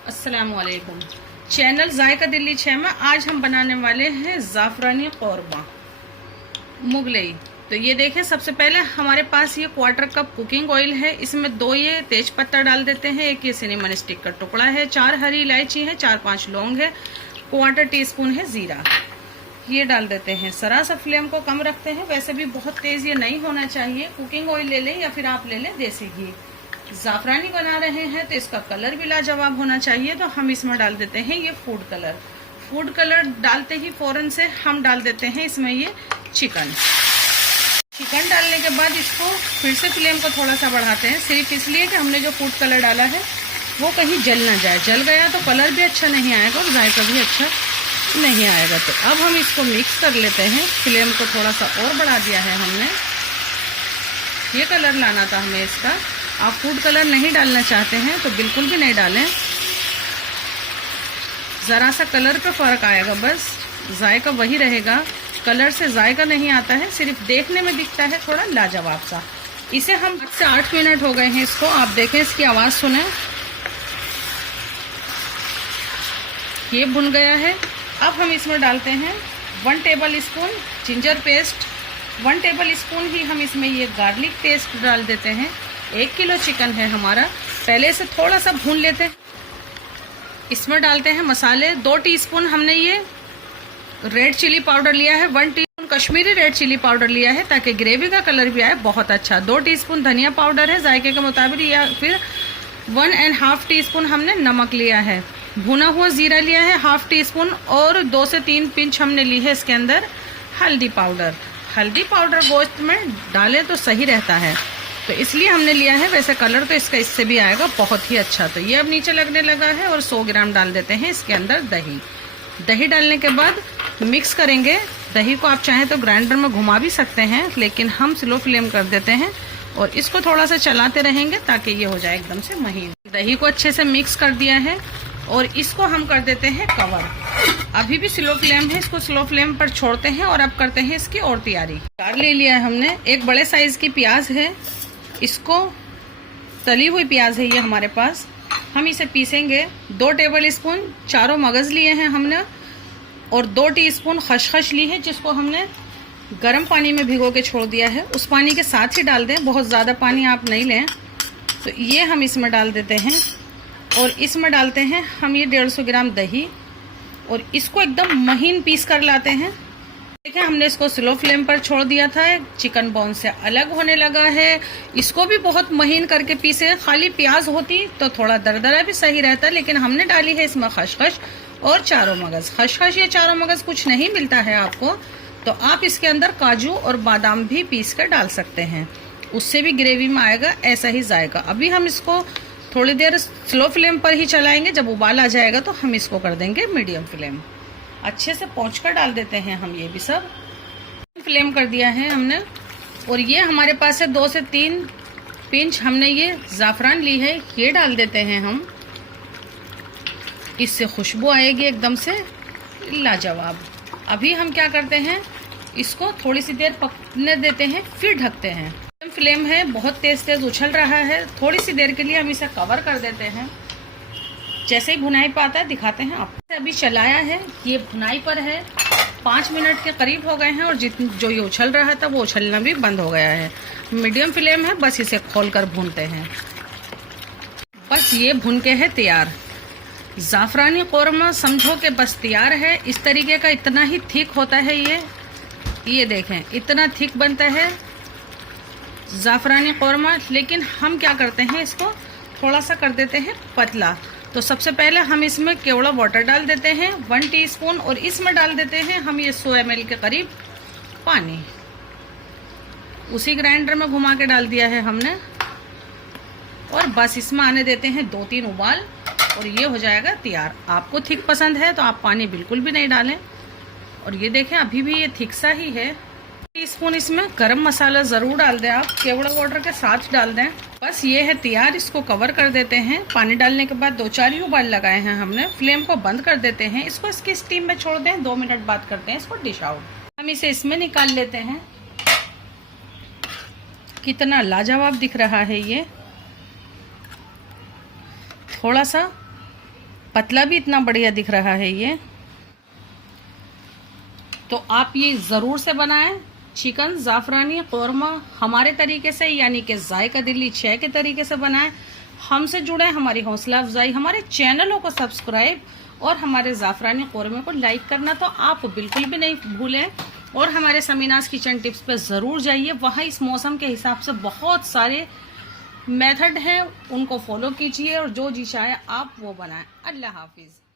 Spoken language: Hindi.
अस्सलामुअलैकुम। चैनल जायका दिल्ली 6 में आज हम बनाने वाले हैं ज़ाफ़रानी कौरमा मुगलई। तो ये देखें, सबसे पहले हमारे पास ये क्वार्टर कप कुकिंग ऑयल है। इसमें 2 ये तेज पत्ता डाल देते हैं, 1 ये सिनेमन स्टिक का टुकड़ा है, 4 हरी इलायची है, 4-5 लौंग है, 1/4 टीस्पून है जीरा, ये डाल देते हैं। जरा सा फ्लेम को कम रखते हैं, वैसे भी बहुत तेज ये नहीं होना चाहिए। कुकिंग ऑयल ले लें या फिर आप ले लें देसी घी। ज़ाफ़रानी बना रहे हैं तो इसका कलर भी लाजवाब होना चाहिए, तो हम इसमें डाल देते हैं ये फूड कलर। फूड कलर डालते ही फौरन से हम डाल देते हैं इसमें ये चिकन। चिकन डालने के बाद इसको फिर से फ्लेम को थोड़ा सा बढ़ाते हैं, सिर्फ इसलिए कि हमने जो फूड कलर डाला है वो कहीं जल ना जाए। जल गया तो कलर भी अच्छा नहीं आएगा और जायका भी अच्छा नहीं आएगा। तो अब हम इसको मिक्स कर लेते हैं। फ्लेम को थोड़ा सा और बढ़ा दिया है हमने, ये कलर लाना था हमें इसका। आप फूड कलर नहीं डालना चाहते हैं तो बिल्कुल भी नहीं डालें, ज़रा सा कलर पे फ़र्क आएगा, बस जायका वही रहेगा। कलर से जायका नहीं आता है, सिर्फ देखने में दिखता है थोड़ा लाजवाब सा। इसे हम 7 से 8 मिनट हो गए हैं इसको। आप देखें, इसकी आवाज़ सुने, ये भुन गया है। अब हम इसमें डालते हैं 1 tablespoon ginger paste, 1 tablespoon ही हम इसमें ये गार्लिक पेस्ट डाल देते हैं। 1 किलो चिकन है हमारा, पहले से थोड़ा सा भून लेते हैं। इसमें डालते हैं मसाले। 2 टीस्पून हमने ये रेड चिली पाउडर लिया है, 1 teaspoon Kashmiri red chilli powder लिया है ताकि ग्रेवी का कलर भी आए बहुत अच्छा। 2 टीस्पून धनिया पाउडर है जायके के मुताबिक, या फिर 1.5 टीस्पून हमने नमक लिया है। भुना हुआ जीरा लिया है 1/2 टीस्पून, और 2 से 3 पिंच हमने ली है इसके अंदर हल्दी पाउडर। हल्दी पाउडर गोश्त में डालें तो सही रहता है, तो इसलिए हमने लिया है। वैसे कलर तो इसका इससे भी आएगा बहुत ही अच्छा। तो ये अब नीचे लगने लगा है। और 100 ग्राम डाल देते हैं इसके अंदर दही। दही डालने के बाद मिक्स करेंगे। दही को आप चाहें तो ग्राइंडर में घुमा भी सकते हैं, लेकिन हम स्लो फ्लेम कर देते हैं और इसको थोड़ा सा चलाते रहेंगे ताकि ये हो जाए एकदम से महीन। दही को अच्छे से मिक्स कर दिया है और इसको हम कर देते हैं कवर। अभी भी स्लो फ्लेम है, इसको स्लो फ्लेम पर छोड़ते हैं और अब करते हैं इसकी और तैयारी। कार ले लिया है हमने, 1 बड़े साइज की प्याज है, इसको तली हुई प्याज है ये हमारे पास, हम इसे पीसेंगे। 2 टेबल स्पून चारों मगज लिए हैं हमने, और 2 टीस्पून खसखस ली है जिसको हमने गर्म पानी में भिगो के छोड़ दिया है। उस पानी के साथ ही डाल दें, बहुत ज़्यादा पानी आप नहीं लें। तो ये हम इसमें डाल देते हैं और इसमें डालते हैं हम ये 150 ग्राम दही, और इसको एकदम महीन पीस कर लाते हैं। देखिए, हमने इसको स्लो फ्लेम पर छोड़ दिया था, चिकन बोन से अलग होने लगा है। इसको भी बहुत महीन करके पीसे। खाली प्याज होती तो थोड़ा दरदरा भी सही रहता, लेकिन हमने डाली है इसमें खसखस और चारों मगज। खसखस या चारों मगज कुछ नहीं मिलता है आपको, तो आप इसके अंदर काजू और बादाम भी पीस कर डाल सकते हैं, उससे भी ग्रेवी में आएगा ऐसा ही जाएगा। अभी हम इसको थोड़ी देर स्लो फ्लेम पर ही चलाएंगे, जब उबाल आ जाएगा तो हम इसको कर देंगे मीडियम फ्लेम। अच्छे से पोंछ कर डाल देते हैं हम, ये भी सब फ्लेम कर दिया है हमने। और ये हमारे पास है 2 से 3 पिंच हमने ये ज़ाफ़रान ली है, ये डाल देते हैं हम। इससे खुशबू आएगी एकदम से लाजवाब। अभी हम क्या करते हैं, इसको थोड़ी सी देर पकने देते हैं, फिर ढकते हैं। फ्लेम है, बहुत तेज तेज उछल रहा है, थोड़ी सी देर के लिए हम इसे कवर कर देते हैं। जैसे ही भुनाई पाता है दिखाते हैं आपको। अभी चलाया है, ये भुनाई पर है, 5 मिनट के करीब हो गए हैं, और जो ये उछल रहा था वो उछलना भी बंद हो गया है। मीडियम फ्लेम है, बस इसे खोलकर भूनते हैं। बस ये भुन के है तैयार। ज़ाफ़रानी कौरमा समझो कि बस तैयार है। इस तरीके का इतना ही थिक होता है ये देखें, इतना थिक बनता है ज़ाफ़रानी कौरमा। लेकिन हम क्या करते हैं, इसको थोड़ा सा कर देते हैं पतला। तो सबसे पहले हम इसमें केवड़ा वाटर डाल देते हैं 1 टीस्पून, और इसमें डाल देते हैं हम ये 100 ml के करीब पानी। उसी ग्राइंडर में घुमा के डाल दिया है हमने, और बस इसमें आने देते हैं 2-3 उबाल, और ये हो जाएगा तैयार। आपको थिक पसंद है तो आप पानी बिल्कुल भी नहीं डालें। और ये देखें, अभी भी ये थिक सा ही है। टीस्पून इसमें गरम मसाला ज़रूर डाल दें, आप केवड़ा वाटर के साथ डाल दें। बस ये है तैयार। इसको कवर कर देते हैं। पानी डालने के बाद 2-4 ही उबाल लगाए हैं हमने। फ्लेम को बंद कर देते हैं, इसको इसकी स्टीम में छोड़ दें। 2 मिनट बाद करते हैं इसको डिश आउट। हम इसे इसमें निकाल लेते हैं। कितना लाजवाब दिख रहा है ये। थोड़ा सा पतला भी इतना बढ़िया दिख रहा है ये। तो आप ये ज़रूर से बनाएं। चिकन ज़ाफ़रानी कौरमा हमारे तरीके से, यानी कि जायका दिल्ली 6 के तरीके से बनाएं। हमसे जुड़े, हमारी हौसला अफजाई, हमारे चैनलों को सब्सक्राइब और हमारे ज़ाफ़रानी कौरमे को लाइक करना तो आप बिल्कुल भी नहीं भूलें। और हमारे समीनास किचन टिप्स पे ज़रूर जाइए, वहाँ इस मौसम के हिसाब से बहुत सारे मेथड हैं, उनको फॉलो कीजिए और जो जी चाहे आप वो बनाएं। अल्लाह हाफिज़।